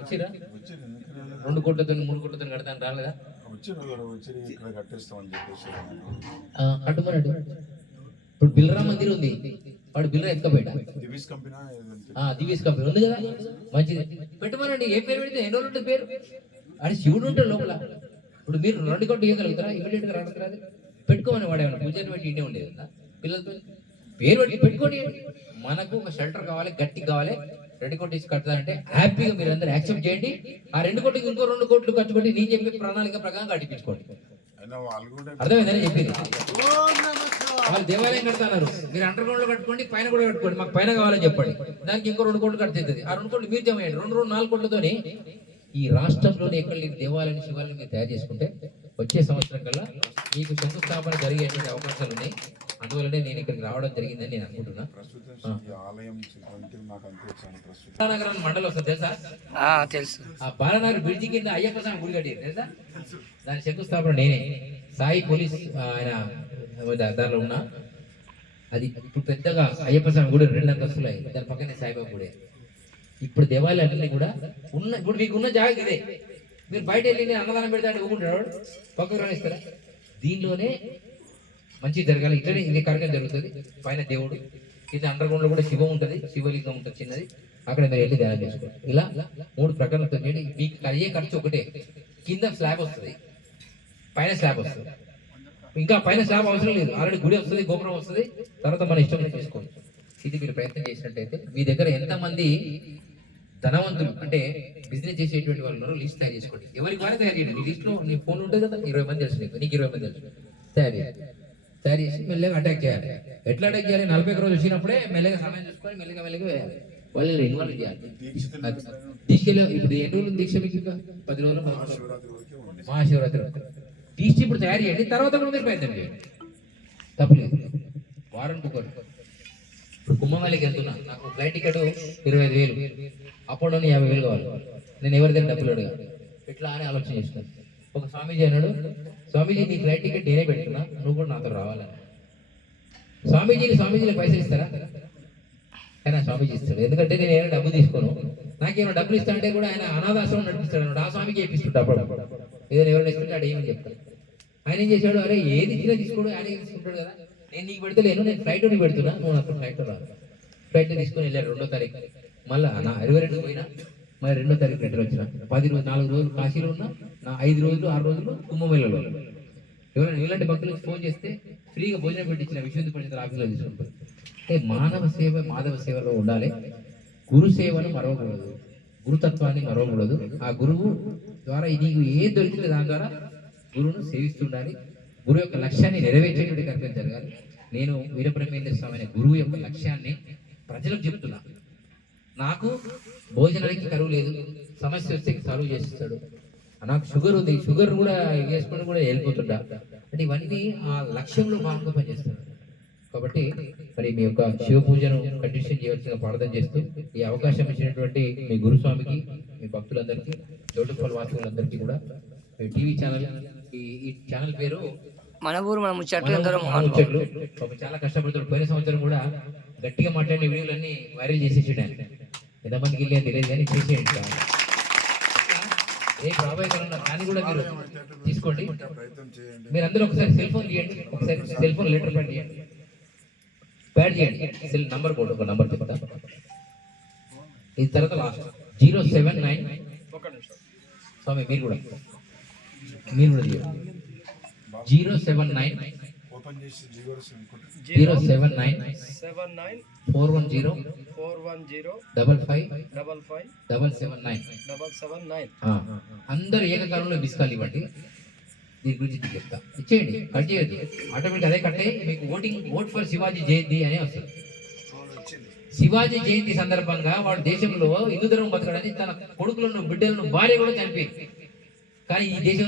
వచ్చిరా 2 కోట్లతో 3 కోట్లతో కడతాను రాలేదా? కట్టుమన్నాడు. ఇప్పుడు బిల్రా మందిర్ ఉంది, వాడు బిల్రా ఎత్తుకపోయాడు. దివీస్ కంపెనీ ఉంది కదా, మంచిది పెట్టమనండి. ఏ పేరు పెడితే ఎన్నో ఉంటుంది పేరు, అది శివుడు ఉంటాడు లోపల. ఇప్పుడు మీరు 2 కోట్లు ఇవ్వగలుగుతారా? ఇమీడియట్ గా రాదు, పెట్టుకోమని వాడు ఏమన్నా పూజారి పెట్టి ఇండే ఉండేది కదా. పిల్లలతో పేరు పెట్టి పెట్టుకోండి. మనకు ఒక షెల్టర్ కావాలి, గట్టి కావాలి. 2 కోట్లు ఇచ్చి కడతారంటే హ్యాపీగా మీరు అందరూ యాక్సెప్ట్ చేయండి. ఆ 2 కోట్లకి ఇంకో 2 కోట్లు ఖర్చు పెట్టి నేను చెప్పే ప్రణాళిక ప్రకారం కట్టించుకోండి. అర్థమైందని చెప్పింది. వాళ్ళు దేవాలయం కడతారు, మీరు అండర్ గ్రౌండ్ లో కట్టుకోండి, పైన కూడా కట్టుకోండి. మాకు పైన కావాలని చెప్పండి, దానికి ఇంకో 2 కోట్లు కడుతుంది. ఆ 2 కోట్లు మీరు జమ చేయండి. 4 కోట్లతోని ఈ రాష్ట్రంలోని ఎక్కడ దేవాలయం శివాలయం మీరు తయారు చేసుకుంటే వచ్చే సంవత్సరం కల్లా మీకు శంకుస్థాపన జరిగేటువంటి అవకాశాలు ఉన్నాయి. అందువల్లనే నేను ఇక్కడికి రావడం జరిగిందని నేను అనుకుంటున్నా. బాలనగరం మండలం వస్తుంది తెలుసా? తెలుసు. ఆ బాలనగర్ బ్రిడ్జి కింద అయ్యప్ప స్వామి గుడి కట్టారు తెలుసా? దాని శంకుస్థాపన నేనే. సాయి పోలీస్ ఆయన దానిలో ఉన్నా. అది ఇప్పుడు పెద్దగా అయ్యప్ప స్వామి గుడి 2 అంతస్తులు అయ్యి, దాని పక్కనే సాయిబాబా గుడి. ఇప్పుడు దేవాలయాలన్నీ కూడా ఉన్న, ఇప్పుడు మీకు ఉన్న జాగ్రత్త ఇదే. మీరు బయట వెళ్ళి అన్నదానం పెడతాడు ఊకుంటాడు, పక్కకు రానిస్తారా? దీనిలోనే మంచి జరగాలి. ఇట్లనే ఇది కార్యక్రమం జరుగుతుంది. పైన దేవుడు, కింద అండర్ గ్రౌండ్ లో కూడా శివం ఉంటుంది, శివలింగం ఉంటుంది చిన్నది. అక్కడ మీరు వెళ్ళి ధ్యానం చేసుకోండి. ఇలా 3 ప్రకరణతో చేయండి. మీకు అయ్యే ఖర్చు ఒకటే. కింద స్లాబ్ వస్తుంది, పైన స్లాబ్ వస్తుంది. ఇంకా పైన స్లాబ్ అవసరం లేదు, ఆల్రెడీ గుడి వస్తుంది, గోపురం వస్తుంది. తర్వాత మన ఇష్టం చేసుకోండి. ఇది మీరు ప్రయత్నం చేసినట్టయితే మీ దగ్గర ఎంతమంది ధనవంతులు అంటే బిజినెస్ చేసేటువంటి వాళ్ళు లిస్ట్ తయారు చేసుకోండి. ఎవరికి వారే తయారు చేయండి. మీ లిస్ట్లో నీ ఫోన్ ఉంటుంది కదా, 20 మంది తెలుసు నీకు, 20 మంది తెలుసు. తయారు చేసి మెల్లగా అటాక్ చేయాలి. ఎట్లా అటాక్ చేయాలి? 41 రోజులు వచ్చినప్పుడే మెల్లగా సమయం చూసుకొని మెల్లగా వేయాలి. వాళ్ళని ఇన్వాల్వ్ చేయాలి. దీక్షలో ఇప్పుడు ఎన్ని రోజులు దీక్ష? మీకు ఇంకా 10 రోజులు, మహాశివరాత్రి దీక్ష ఇప్పుడు తయారు చేయండి. తర్వాత కూడా మీరు ప్రయత్నం చేయండి, తప్పలేదు. వారానికి ఒకటి. ఇప్పుడు కుంభమేళకి వెళ్తున్నా, నాకు ఫ్లైట్ టికెట్ 25,000, అప్పుడు 50,000 కావాలి. నేను ఎవరి దగ్గర డబ్బులు అడగాలి, ఇట్లా అని ఆలోచన చేస్తున్నాను. ఒక స్వామీజీ అన్నాడు, స్వామీజీ నీ ఫ్లైట్ టికెట్ నేనే పెట్టుకున్నా, నువ్వు కూడా నాతో రావాలని. స్వామీజీని పైసలు ఇస్తారా? ఆయన స్వామీజీ ఇస్తాడు, ఎందుకంటే నేను ఏమైనా డబ్బు తీసుకోను. నాకేమైనా డబ్బులు ఇస్తా అంటే కూడా ఆయన అనాథాశ్రమం నడిపిస్తాడు అన్నాడు. ఆ స్వామికి చేపిస్తుంటా అప్పుడు. ఏదైనా ఎవరైనా ఇస్తుంటే ఆడు ఏమని చెప్తాడు. ఆయన ఏం చేశాడు, అరే ఏది ఇచ్చినా తీసుకోడు, ఆయన తీసుకుంటాడు కదా. నేను నీకు పెడతలేను, నేను ఫ్లైట్ని పెడుతున్నా, నువ్వు నాకు ఫ్లైట్ రాదు. ఫ్లైట్ తీసుకొని వెళ్ళాడు 2వ తారీఖు. మళ్ళీ నా 22 పోయినా, మరి 2వ తారీఖు రిటర్న్ వచ్చిన. 4 రోజులు కాశీలో ఉన్నా, నా 5 రోజులు 6 రోజులు కుంభమేళలో. ఎవరైనా ఇలాంటి భక్తులకు ఫోన్ చేస్తే ఫ్రీగా భోజనం పెట్టించిన విశ్వ పరిషత్ ఆఫీసులో తీసుకుంటారు. అంటే మానవ సేవ మాధవ సేవలో ఉండాలి. గురు సేవను మరవకూడదు, గురుతత్వాన్ని మరవకూడదు. ఆ గురువు ద్వారా నీకు ఏం దొరికితే దాని ద్వారా గురువును సేవిస్తుండాలి. గురువు యొక్క లక్ష్యాన్ని నెరవేర్చేటువంటి కార్యక్రమం జరగాలి. నేను వీరబ్రహ్మేంద్ర స్వామి అనే గురువు యొక్క లక్ష్యాన్ని ప్రజలకు చెప్తున్నా. నాకు భోజనానికి కరువు లేదు, సమస్య వస్తే సాల్వ్ చేస్తాడు. నాకు షుగర్ ఉంది, షుగర్ కూడా వేసుకొని కూడా వెళ్ళిపోతుంటా. అంటే ఇవన్నీ ఆ లక్ష్యంలో భాగంగా పనిచేస్తాడు. కాబట్టి మరి మీ యొక్క శివ పూజను కండిషన్ చేయవలసిన ప్రార్థన చేస్తూ ఈ అవకాశం ఇచ్చినటువంటి మీ గురుస్వామికి, మీ భక్తులందరికీ, చోటుపల్లి వాసులందరికీ కూడా టీవీ ఛానల్, ఈ ఛానల్ పేరు మన ఊరు మన ముచ్చట్లు. చాలా కష్టపడుతాడు. పోయిన సంవత్సరం కూడా గట్టిగా మాట్లాడిన వీడియోలన్నీ వైరల్ చేసేసాడు. ఎంతమందికి వెళ్ళి తెలియదు కానీ చేసేయండి. రేపు రాబోయే కాలంలో దాన్ని కూడా మీరు తీసుకోండి. మీరు అందరూ ఒకసారి సెల్ ఫోన్ చేయండి, ఒకసారి సెల్ ఫోన్ లెటర్ ప్యాడ్ చేయండి, సెల్ నంబర్ కూడా ఒక నంబర్ చెప్తా. ఇది తర్వాత లాస్ట్ 079 స్వామి మీరు కూడా 079 079 410 55 అందరు ఏకకాలంలో మిస్కాల్ ఇవ్వండి. దీని గురించి చెప్తా, ఇచ్చేయండి, కట్ చేయొద్దు. ఆటోమేటిక్ అదే కట్ అయ్యి మీకు ఓట్ ఫర్ శివాజీ జయంతి అనే వస్తుంది. శివాజీ జయంతి సందర్భంగా వాడు దేశంలో హిందూ ధర్మం బతకడానికి తన కొడుకులను, బిడ్డలను, భార్య కూడా చనిపోయింది. కానీ ఈ దేశం